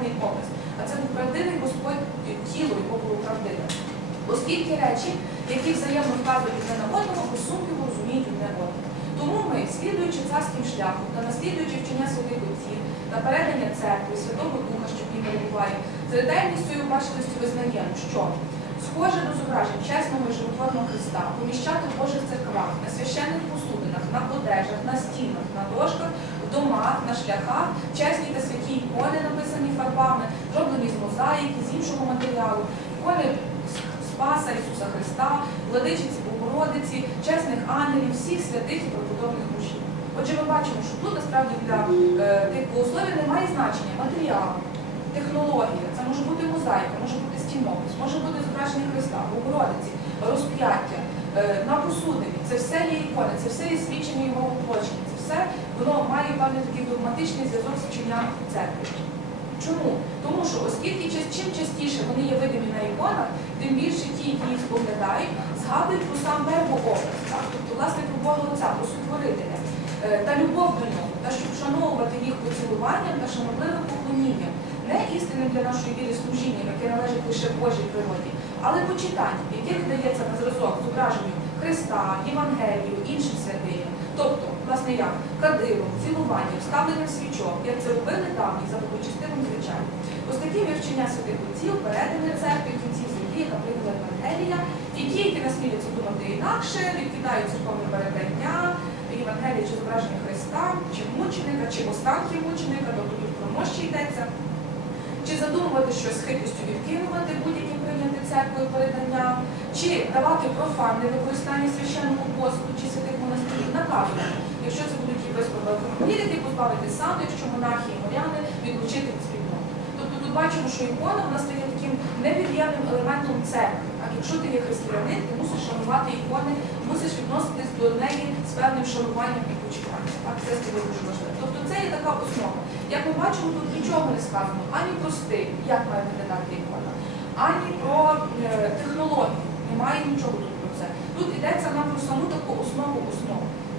гарний образ. А це був правдивий Господь, тіло його було правдиве. Оскільки речі, які взаємно вказують одне на одного, по сумніву розуміють одне одного. Тому ми, слідуючи царським шляхом та наслідуючи вчення святих отців та передання церкви, Святого Духа, що в ній перебуває, з ретельністю і визнаємо, що схоже до зображень чесного і животворного Христа, поміщати в Божих церквах, на священних посудинах, на одежах, на стінах, на дошках, домах, на шляхах, чесні та святі ікони, написані фарбами, зроблені з мозаїки, з іншого матеріалу, ікони Спаса Ісуса Христа, владичиці Богородиці, чесних ангелів, всіх святих і преподобних мужів. Отже, ми бачимо, що тут насправді для е, тих богословів немає значення матеріал, технологія, це може бути мозаїка, може бути стінопис, може бути зображення Христа, Богородиці, розп'яття, е, на посудині. Це все є ікони, це все є свідчення його воплочення, це все воно має певний такий догматичний зв'язок з вченням церкви. Чому? Тому що оскільки чим частіше вони є видимі на іконах, тим більше ті, які їх споглядають, згадують про сам вербообраз, тобто власне про Бога Отця, про сотворителя е, та любов до нього, та щоб вшановувати їх поцілуванням та шанобливим поклонінням, не істинним для нашої віри служінням, яке належить лише Божій природі, але почитанням, яких дається на зразок зображенню Христа, Євангелію, іншим святиням. Тобто, власне як, кадилом, цілуванням, ставленням свічок, як це робили давні за доброчестивим звичаєм. Ось такі вивчення святих отців, передані церкви, кінців землі, яка прийняла Евангелія, і ті, які насміляться думати інакше, відкидають церковне передання, Євангелія чи зображення Христа, чи мученика, чи останки мученика, тобто тут про мощі йдеться. Чи задумувати щось з хитрістю відкинувати будь-які прийняті церквою передання, чи давати профанне використання священного посуду чи святих монастирів наказувати, якщо це будуть єпископи автомобілі, позбавити сану, якщо монахи і моряни відлучити від спільноти. Тобто тут бачимо, що ікона вона стає таким невід'ємним елементом церкви. Так, якщо ти є християнин, ти мусиш шанувати ікони, мусиш відноситись до неї з певним шануванням і почуванням. Так, це стає дуже важливо. Тобто це є така основа. Як ми бачимо, тут нічого не сказано ані про стиль, як має виглядати ікона, ані про е, технологію. Немає нічого тут про це. Тут йдеться нам про саму.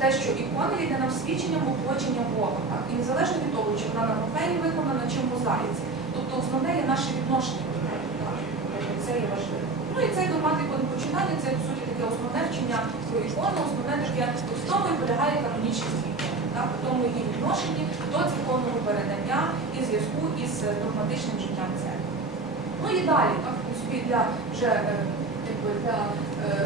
Те, що ікона йде нам свідченням воплочення Бога. Так? І незалежно від того, чи вона на папері виконана, чи в мозаїці. Тобто основне є наше відношення до неї. Тобто Це є важливо. Ну і цей догмат ікони починання, це по суті таке основне вчення про ікону, основне таке в тому і полягає канонічність ікони. В тому її відношенні до церковного передання і зв'язку із е, догматичним життям церкви. Ну і далі, так, в для вже е, якби, для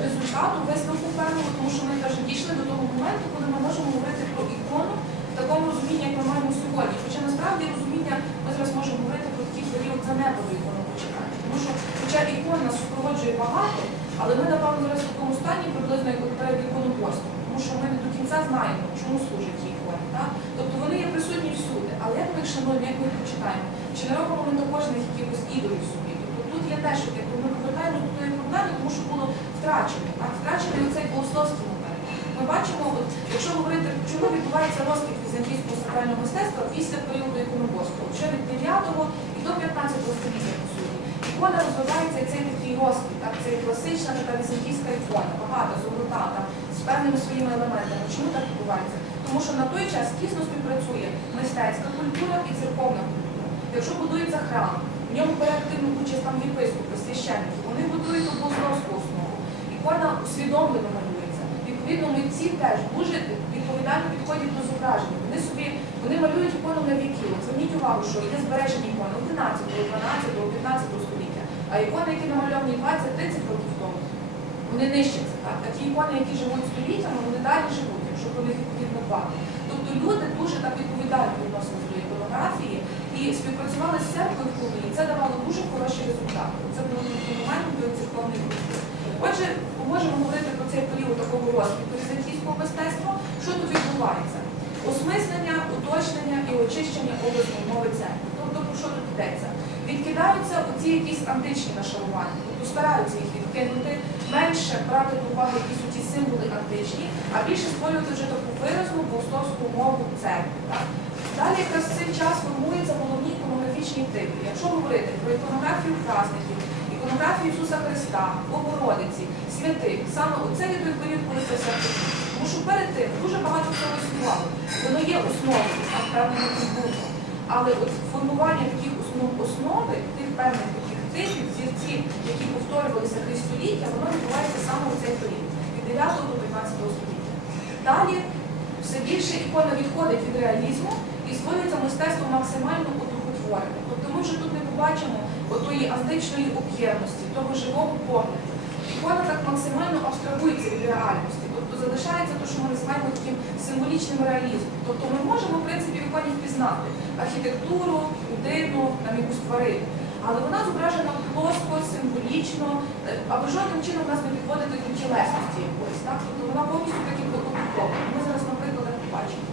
результату висновку певного, тому що ми вже дійшли до того моменту, коли ми можемо говорити про ікону в такому розумінні, як ми маємо сьогодні. Хоча насправді розуміння ми зараз можемо говорити про такий період занепаду іконопочитання. Тому що, хоча ікон нас супроводжує багато, але ми, напевно, зараз в такому стані приблизно як перед іконопостом, тому що ми не до кінця знаємо, чому служать ті ікони. Так? Тобто вони є присутні всюди, але як ми їх шануємо, як ми їх почитаємо? Чи не робимо ми також якихось ідолів собі? Тобто тут є теж, як ми повертаємо до тої проблеми, тому що було втрачено. Втрачений оцей богословський момент. Ми бачимо, от, якщо говорити, чому відбувається розквіт візантійського сакрального мистецтва після періоду іконоборства, ще від 9 і до 15 століття, по суті. Ікона розвивається цей такий розквіт, так? це класична така візантійська ікона, багата, золота, там, з певними своїми елементами. Чому так відбувається? Тому що на той час тісно співпрацює мистецька культура і церковна культура. Якщо будується храм, в ньому бере активну участь там єпископи, священники, вони будують основу. Ікона усвідомлено малюється. Відповідно, митці теж дуже відповідально підходять до зображення. Вони собі вони малюють ікону на віки. Зверніть увагу, що є збережені ікони 11, 12, 15 століття, а ікони, які намальовані 20-30 років тому, вони нищаться. Так? А ті ікони, які живуть століттями, вони далі живуть, якщо про них відповідно дбати. Тобто люди дуже так відповідально відносилися до іконографії і співпрацювали з церквою в Києві, і це давало дуже хороші результати. Це було тренування до церковної культури. Отже, можемо говорити про цей період такого розвитку візантійського мистецтва. Що тут відбувається? Осмислення, уточнення і очищення образної мови церкви. Тобто, про що тут йдеться? Відкидаються оці якісь античні нашарування, тобто стараються їх відкинути, менше брати до уваги якісь ці символи античні, а більше створювати вже таку виразну богословську мову церкви. Так? Далі якраз цей час формуються головні іконографічні типи. Якщо говорити про іконографію праздників, іконографію Ісуса Христа, Богородиці, святих, саме оце є той період, коли це все. Тому що перед тим дуже багато всього існувало. Воно є основою, певним атрибутом. Але от формування таких основ, основи тих певних таких типів, зірців, які повторювалися крізь століття, воно відбувається саме у цей період, від 9 до 15 століття. Далі все більше ікона відходить від реалізму і створюється мистецтво максимально одухотворене. Тобто ми вже тут не побачимо отої античної об'ємності, того живого погляду. Ікона так максимально абстрагується від реальності, тобто залишається те, що ми називаємо таким символічним реалізмом. Тобто ми можемо, в принципі, в іконі впізнати архітектуру, людину, там якусь тварину. Але вона зображена плоско, символічно, е, аби жодним чином нас не підводити до тілесності якоїсь. Тобто вона повністю таки окупована. Ми зараз, наприклад, так побачимо.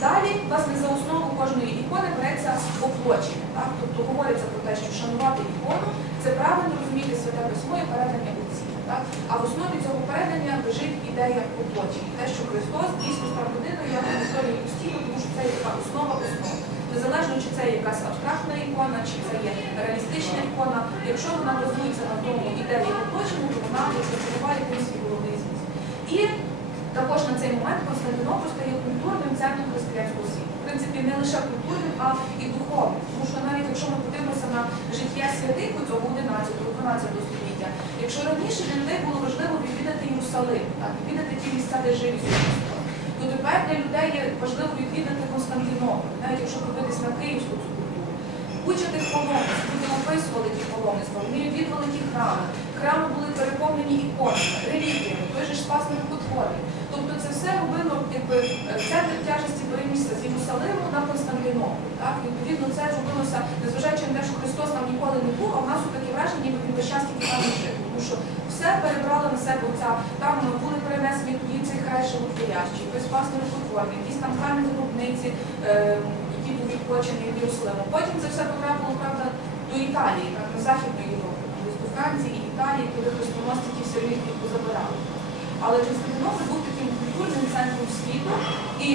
Далі, власне, за основу кожної ікони береться оплочення. Так? Тобто говориться про те, що шанувати ікону це правильно розуміти святе письмо і передання отців. А в основі цього передання лежить ідея оплочення. Те, що Христос дійсно став людиною, в історії постійно, тому що це є така основа основ. Незалежно, чи це є якась абстрактна ікона, чи це є реалістична ікона, якщо вона базується на тому ідеї оплочення, то вона запропонуває тим свій головний зміст. Також на цей момент Константинополь стає культурним центром християнського світу. В принципі, не лише культурним, а і духовним. Тому що навіть якщо ми подивимося на життя святих у цього 11-12 століття, якщо раніше для людей було важливо відвідати Єрусалим, так, відвідати ті місця, де жив Ісус то тепер для людей є важливо відвідати Константинополь, навіть якщо подивитися на київську цю культуру. Куча тих паломництв, люди описували ті паломництва, вони відвідували ті храми. Храми були переповнені іконами, релігіями, той же ж спасний рукотворний. Тобто це все робило якби центр тяжесті перемісся з Єрусалиму на Константинополь. Так? Відповідно, це робилося, незважаючи на те, що Христос там ніколи не був, а в нас у таке враження, ніби він весь час тільки там жив. Тому що все перебрало на себе оця, там були перенесені тоді цей хай животворящий, той спасний рукотворний, якісь там кам'яні гробниці, е, які були відпочені від Єрусалиму. Потім це все потрапило, правда, до Італії, так, до Західної Європи, тобто до Франції і Італії, коли хрестоносці всі релігії позабирали. Але Константинополь був таким культурним центром світу, і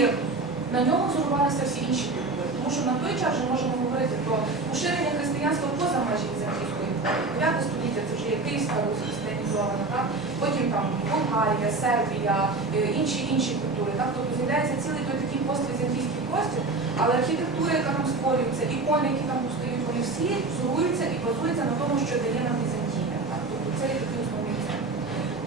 на ньому зорвалися всі інші культури. Тому що на той час вже можемо говорити про поширення християнства поза межі Візантійської імперії. 9 століття це вже є Київська Русь християнізована, так? потім там Болгарія, Сербія, е, інші інші культури. Так? Тобто з'являється цілий той такий поствізантійський простір, але архітектура, яка там створюється, ікони, які там постають, вони всі зоруються і базуються на тому, що дає нам Візантія. Так? Тобто це є такий основний центр.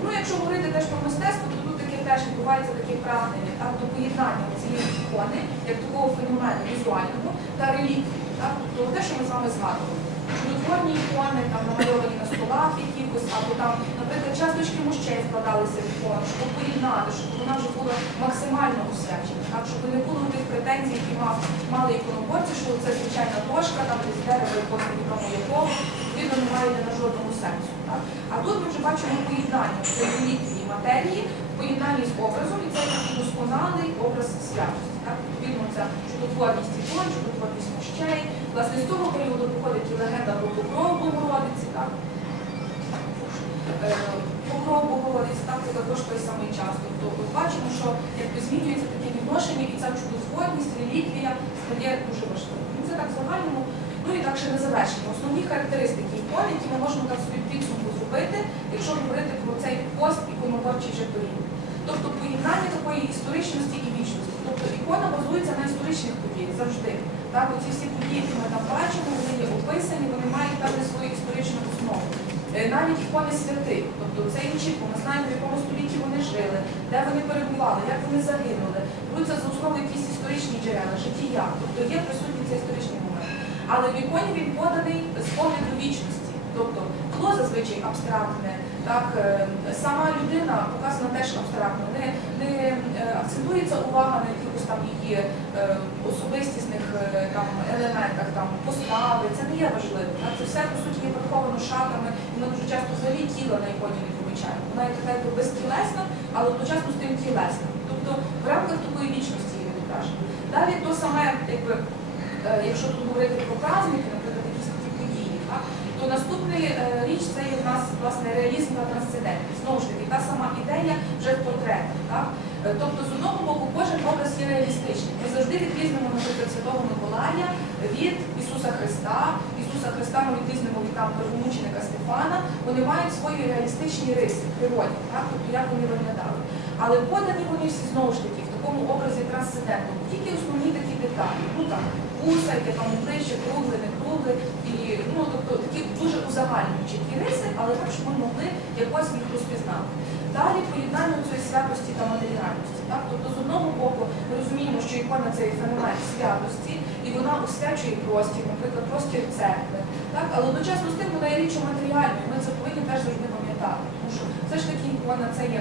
Ну, якщо говорити теж про мистецтво, то тут таке теж відбувається таке прагнення так, до поєднання цієї ікони, як такого феномену візуального та реліквії. Так? Тобто те, що ми з вами згадували. Чудотворні ікони, там намальовані на столах якихось, або там, наприклад, часточки мощей складалися в ікону, щоб поєднати, щоб вона вже була максимально освячена, так? щоб не було тих претензій, які мав, мали іконоборці, що це звичайна дошка, там десь дерево якогось невідомо якого, відповідно немає на жодному сенсу. Так? А тут ми вже бачимо поєднання реліквії матерії, поєднання з образом, і це досконалий образ святості. Відповідно, це чудотворність ікон, чудотворність мощей. Власне, з того періоду походить і легенда про покров Богородиці. Так? Е, Покров Богородиці, так, це також той самий час. Тобто ми бачимо, що якби змінюється таке відношення, і ця чудотворність, реліквія стає дуже важливою. Ну, Це так в загальному. Ну і так ще не завершення. Основні характеристики ікони, які ми можемо так собі підсумку зробити, якщо говорити про цей пост іконоборчий вже період. Тобто поєднання такої історичності і вічності. Тобто ікона базується на історичних подіях завжди. Так, оці всі події, які ми там бачимо, вони є описані, вони мають певну свою історичну основу. Е, Навіть ікони святих, тобто це є чітко, ми знаємо, в якому столітті вони жили, де вони перебували, як вони загинули. Беруться за основу якісь історичні джерела, життя. Тобто є присутній цей історичний момент. Але в іконі він поданий з погляду вічності. Тобто тло зазвичай абстрактне, так, е, сама людина показана теж абстрактно, не, не е, акцентується увага на якихось там її е, особистісних е, там, елементах, там, постави, це не є важливо. Так? Це все, по суті, є приховано шатами, і ми дуже часто взагалі тіло на іконі не помічаємо. Вона є така безтілесна, але одночасно з тим тілесна. Тобто в рамках такої вічності її відображення. Далі то саме, якби, е, якщо тут говорити про праздники, наприклад, якісь такі події, так? то наступний е, річ це є в нас власне реалізм та трансцендентність. Знову ж таки, та сама ідея вже в портретах. Так? Е, Тобто, з одного боку, кожен образ є реалістичний. Ми завжди відрізнимо, наприклад, Святого Миколая від Ісуса Христа. Ісуса Христа ми відрізнимо від там первомученика Стефана. Вони мають свої реалістичні риси, природні, так? тобто як вони виглядали. Але подані вони всі знову ж таки в такому образі трансцендентному. Тільки основні такі деталі. Ну там вуса, там обличчя, кругле, не кругле, і ну, узагальнюючи ті риси, але так, щоб ми могли якось їх розпізнати. Далі поєднання цієї святості та матеріальності. Так? Тобто, з одного боку, ми розуміємо, що ікона це феномен святості, і вона освячує простір, наприклад, простір церкви. Так? Але одночасно з тим вона є річчю матеріальною, ми це повинні теж завжди пам'ятати. Тому що все ж таки ікона це є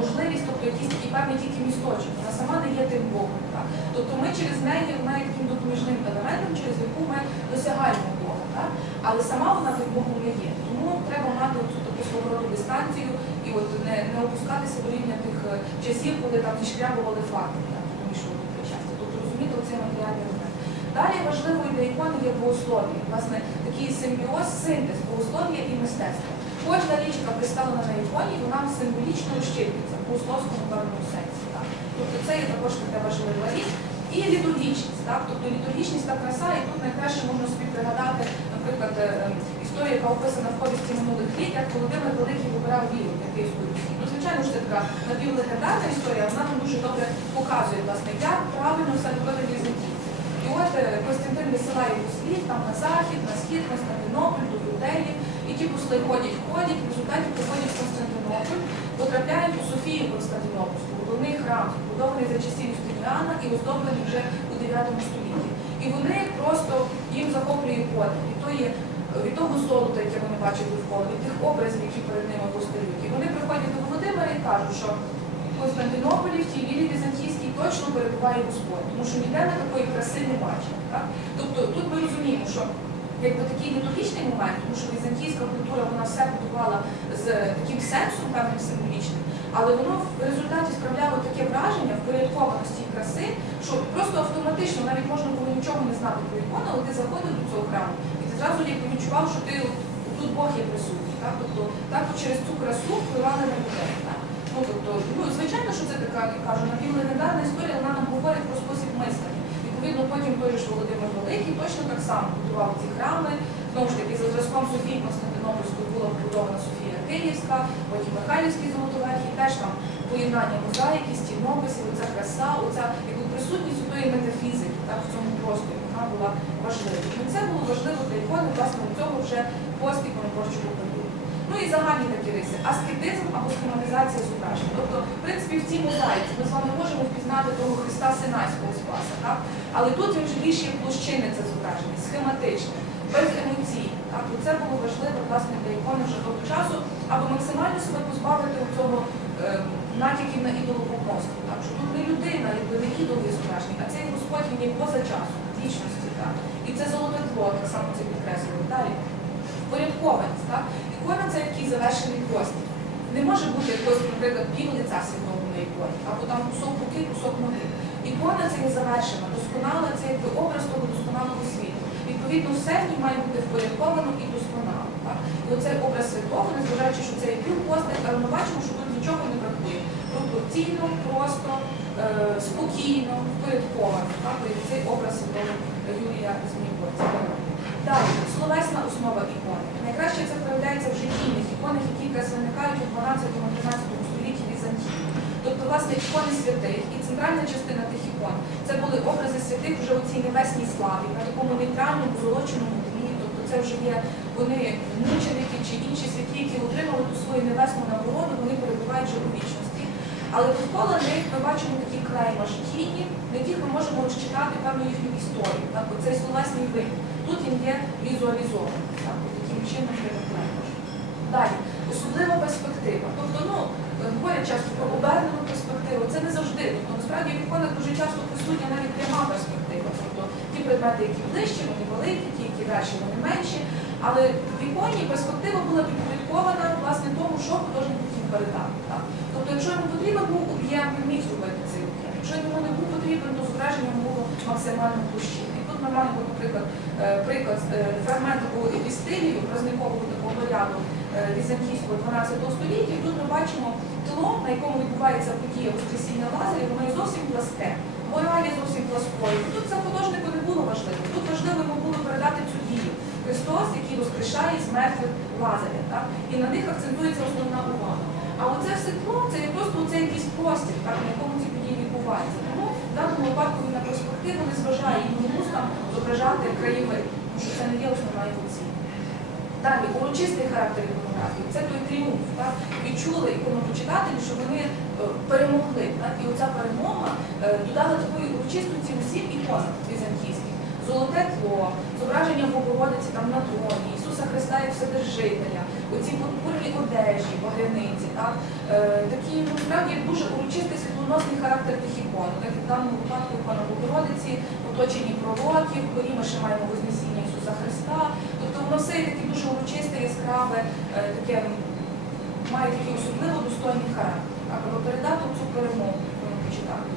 можливість, тобто якісь такі певні тільки місточок, вона сама не є тим Богом. Так? Тобто ми через неї вона є таким допоміжним елементом, через яку ми досягаємо Бога. Так? Але сама вона тим Богом не є. Тому треба мати цю таку свого роду дистанцію і от не, не опускатися до рівня тих е, часів, коли там зішкрябували факти, помішували причастя. Тобто розуміти оцей матеріальний момент. Далі важливою для ікони є богослов'я. Власне, такий симбіоз, синтез богослов'я і мистецтва. Кожна річ, яка представлена на іконі, вона символічно розчитується в богословському певному сенсі. Так? Тобто це є також така важлива річ. І літургічність, так? тобто літургічність та краса, і тут найкраще можна собі пригадати, наприклад, е, історія, яка описана в повісті минулих літ, як Володимир Великий вибирав віру для Київської Русі. Ну, звичайно ж, це така напівлегендарна історія, вона нам дуже добре показує, власне, як правильно все робити візників. І от е, Костянтин висилає послів там на захід, на схід, Константинополь, до Юдеї, і ходять, ходять, в результаті приходять в Константинополь, потрапляють у Софію Константинопольську, головний храм, побудований за часів Юстиніана і оздоблений вже у 9 столітті. І вони просто їм захоплює е, від того золота, яке вони бачать довкола, від тих образів, які перед ними постають. І вони приходять до Володимира і кажуть, що в Константинополі, в тій вілі Візантійській точно перебуває Господь, тому що ніде ми такої краси не бачимо. Так? Тобто тут ми розуміємо, що якби такий літургічний момент, тому що візантійська культура вона все будувала з таким сенсом, певним символічним, але воно в результаті справляло таке враження впорядкованості і краси, що просто автоматично навіть можна було нічого не знати про ікону, але ти заходив до цього храму, і ти зразу якби відчував, що ти тут Бог є присутній. Так? Тобто так через цю красу впливали на людей. Ну, тобто, ну, звичайно, що це така, я кажу, напівлегендарна історія, вона нам говорить про спосіб мислення. Відповідно, потім той же ж Володимир Великий точно так само будував ці храми. Знову ж таки, за зразком Софії Константинопольської була побудована Софія Київська, потім Михайлівський Золотоверхий, теж там поєднання мозаїки, стінописів, оця краса, оця яку присутність тої метафізики так, в цьому просторі, вона була важливою. І це було важливо для ікони, власне, у цього вже поспіху творчого періоду. Ну і загальні такі риси, аскетизм або схематизація зображення. Тобто, в принципі, в цій мозаїці ми з вами можемо впізнати того Христа Синайського Спаса, так? але тут він вже більше площини це зображення, схематичне, без емоцій. Так? І це було важливо власне для ікони вже того часу, аби максимально себе позбавити цього е, натяків на ідолопоклонство. Так? Що тут не людина, якби не ідол є а цей Господь він є поза часом, вічності. Так? І це золоте тло, так само це підкреслює. Далі. Впорядкованість. Так? Ікона це який завершений простір. Не може бути якось, наприклад, пів лиця святого на іконі, або там кусок руки, кусок ноги. Ікона це є завершена, досконала, це якби образ того досконалого світу. Відповідно, все в ній має бути впорядковано і досконало. Так? І оцей образ святого, незважаючи, що це є півпостать, але ми бачимо, що тут нічого не бракує. Пропорційно, просто, е, спокійно, впорядковано. Так? І образ святого Юрія Змійко. Далі, словесна основа ікони. Найкраще це проявляється в життєвих іконах, які якраз виникають у 12-13 столітті Візантії. Тобто, власне, ікони святих і центральна частина тих ікон це були образи святих вже у цій небесній славі, на такому нейтральному, позолоченому тлі. Тобто це вже є вони мученики чи інші святі, які отримали ту свою небесну нагороду, вони перебувають вже у вічності. Але довкола них ми бачимо такі клейма життєві, на яких ми можемо розчитати певну їхню історію. Так, оцей словесний вид. Тут він є візуалізований. Таким чином клейма. Далі, особлива перспектива. Тобто, ну, е, говорять часто про обернену перспективу. Це не завжди. Тобто, насправді в дуже часто присутня навіть пряма перспектива. Тобто ті предмети, які ближчі, вони великі, ті, які далі, вони менші. Але в іконі перспектива була підпорядкована власне тому, що художник хотів передати. Так? Тобто, якщо йому потрібен був об'єм, він міг зробити цей об'єм. Якщо йому не був потрібен, то зображення було максимально площі. Ми маємо, наприклад, е, приклад е, фрагменту епістилію, празникового такого ряду е, візантійського 12 століття. Тут ми бачимо тло, на якому відбувається подія Воскресіння Лазаря, воно є зовсім пласке. Гора є зовсім пласкою. Тут це художнику не було важливо. Тут важливо було передати цю дію. Христос, який воскрешає з мертвих Лазаря. Так? І на них акцентується основна увага. А оце все тло, це є просто це якийсь простір, так, на якому ці події відбуваються. Тому в даному випадку на перспективу не зважає там зображати краєвид, тому що це не є основна його. Далі урочистий характер іконографії це той тріумф. Так? Відчули іконопочитателі, що вони е, перемогли. Так? І оця перемога е, додала такої урочистості усім іконам візантійських. Золоте тло, зображення Богородиці там на троні, Ісуса Христа як Вседержителя, оці пурпурні одежі, багряниці, так? Е, такі ну, справді дуже урочистий світлоносний характер тих ікон. Так, в даному випадку ікона Богородиці, оточені пророків, горі ми ще маємо Вознесіння Ісуса Христа. Тобто воно все є таке дуже урочисте, яскраве, е, таке має такий особливо достойний характер. Аби передати цю перемогу почитати.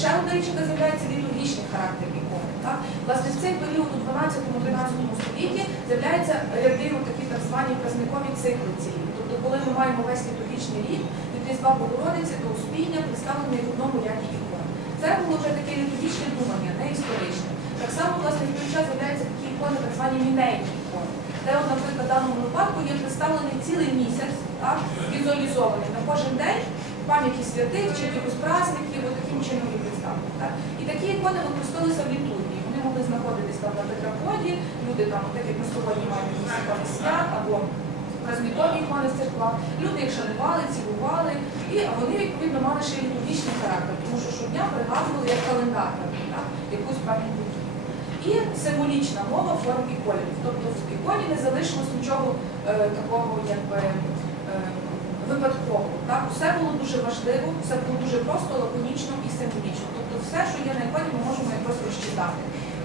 Ще одна річ, яка з'являється літургічний характер ікони. Так? Власне, в цей період у 12-13 столітті з'являються ряди такі так звані празникові цикли цілі. Тобто, коли ми маємо весь літургічний рік, від Різдва Богородиці до Успіння представлені в одному ряді ікон. Це було вже таке літургічне думання, не історичне. Так само, власне, в той час з'являються такі ікони, так звані мінейні ікони. Де, наприклад, в даному випадку є представлений цілий місяць, так, візуалізований на кожен день пам'яті святих чи якихось праздників, таким чином і представлені. Так? І такі ікони використовувалися в літургії. Вони могли знаходитись там на тетраподі, люди там, так як ми сьогодні маємо свят або праздникові ікони в церквах. Люди їх шанували, цілували, і вони відповідно мали ще й літургічний характер, тому що щодня пригадували як календар, так? якусь певну подію. І символічна мова форм і кольорів. Тобто в іконі не залишилось нічого е, такого, якби. Е, випадково. Так? Все було дуже важливо, все було дуже просто, лаконічно і символічно. Тобто все, що є на іконі, ми можемо якось розчитати.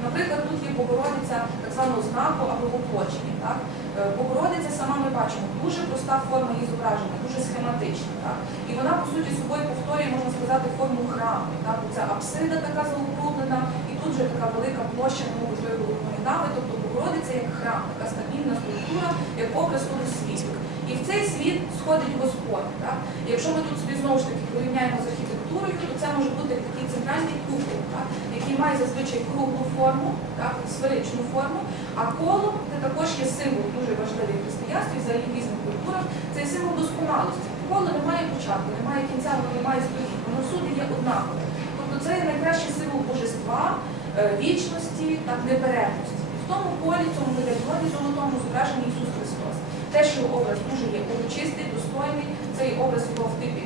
Наприклад, тут є Богородиця так званого знаку або воплочення. Так? Е, Богородиця сама ми бачимо, дуже проста форма її зображення, дуже схематична. Так? І вона, по суті, собою повторює, можна сказати, форму храму. Так? Ця апсида така заокруглена, і тут же така велика площа, мову тої головної тобто Богородиця як храм, така стабільна структура, як образ того світу. І в цей світ сходить Господь. Так? Якщо ми тут собі знову ж таки порівняємо з архітектурою, то це може бути такий центральний купол, так? який має зазвичай круглу форму, так? сферичну форму, а коло це також є символ дуже важливий в християнстві, взагалі в різних культурах, це символ досконалості. Коло не має початку, немає кінця, воно не має сторін, воно всюди є однакове. Тобто це є найкращий символ божества, е, вічності, так, неперервності. В тому полі, цьому медальйоні золотому зображений Ісус Христос. Те, що образ дуже є урочистий, достойний, цей образ його в типі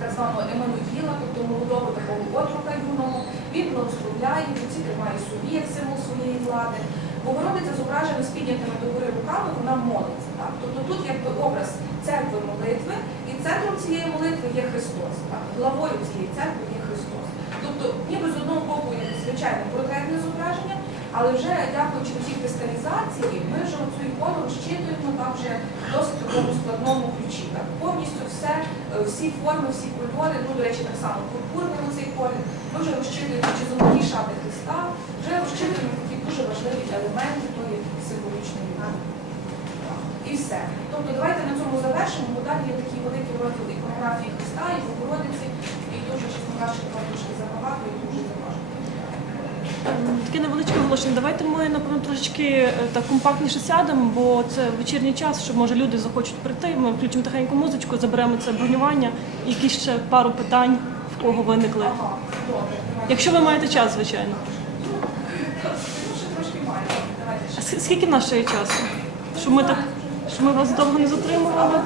так званого Еммануїла, тобто молодого такого отрока юного. Він благословляє, руці тримає собі як символ своєї влади. Богородиця зображена з піднятими догори руками, вона молиться. Так? Тобто тут якби образ церкви молитви, і центром цієї молитви є Христос. Так? Главою цієї церкви є Христос. Тобто, ніби з одного боку є звичайне портретне зображення, але вже дякуючи цій кристалізації, ми вже цю ікону розчитуємо там вже в досить такому складному ключі. Так? Повністю все, е, всі форми, всі кольори, ну, до речі, так само пурпурний цей колір, ми вже розчитуємо чи золоті шати Христа, вже розчитуємо такі дуже важливі елементи тої символічної ікони. І все. Тобто давайте на цьому завершимо, бо далі є такий великий розділ іконографії Христа і Богородиці, і дуже, чесно кажучи, трошки забагато і дуже Таке невеличке оголошення. Давайте ми напевно трошечки е, так компактніше сядемо, бо це вечірній час, що може люди захочуть прийти. Ми включимо тихеньку музичку, заберемо це бронювання і якісь ще пару питань в кого виникли. Якщо ви маєте час, звичайно. А скільки в нас ще є часу? Щоб ми так, щоб ми вас довго не затримували?